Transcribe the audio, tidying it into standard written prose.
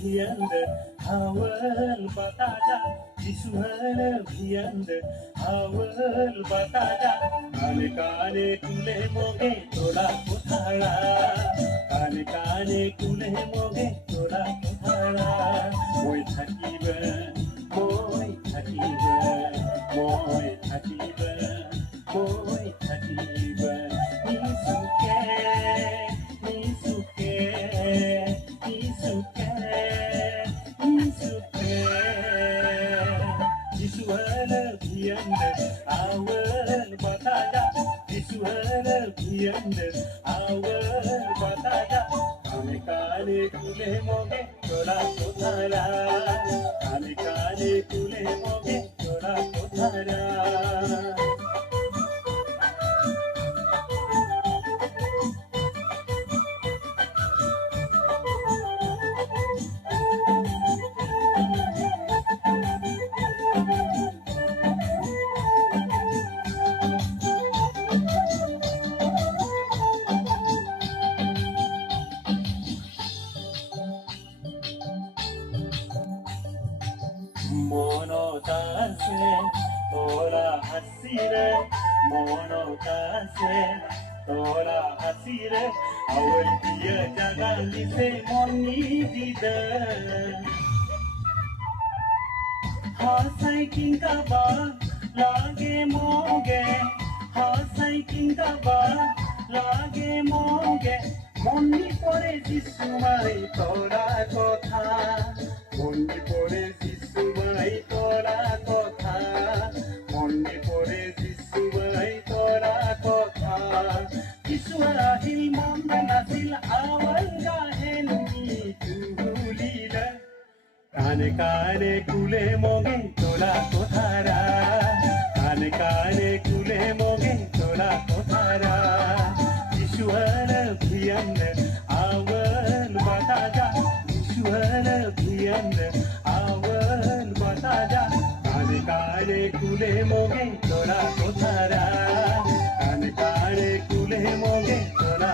ভিয়ান্দ হাওয়াল বাতাজা বিশুহল ভিয়ান্দ হাওয়াল বাতাজা কানে কানে কুলে মোগে তোরা কোথাড়া কানে কানে কুলে মোগে তোরা কোথাড়া মই থাকিবে মই থাকিবে মই থাকিবে মই থাকিবে নিসুকে নিসুকে নিসুকে নিসুকে visual viande awal bataya visual viande awal bataya kane kane kule moge tora kothara kane kane kule moge tora kothara মনতাছে তোরা হাসিরে মনতাছে তোরা হাসিরে আওয়াল দিয়ে জাগালিছে মনি দিদে হাসাই কিংকাবা লাগে মোগে হাসাই কিংকাবা লাগে মোগে মনি পড়ে যিশুমাই তোরা কথা মনি পড়ে যিশুমাই তোরা কথা মনি পড়ে যিশুমাই তোরা কথা যিশু আহিল মন নাছিল আওয়াল গাহেনি তুলিলা কানে কানে কুলে মোগে তোরা কোথারা কানে কানে কুলে মোগে তোরা কোথারা যিশুয়ার ভিয়ান্দ আওয়াল বাতাজা যিশুয়ার ভিয়ান্দ আওয়াল বাতাজা কানে কানে কুলে মোগে তোরা কোথারা কানে কানে কুলে মোগে তোরা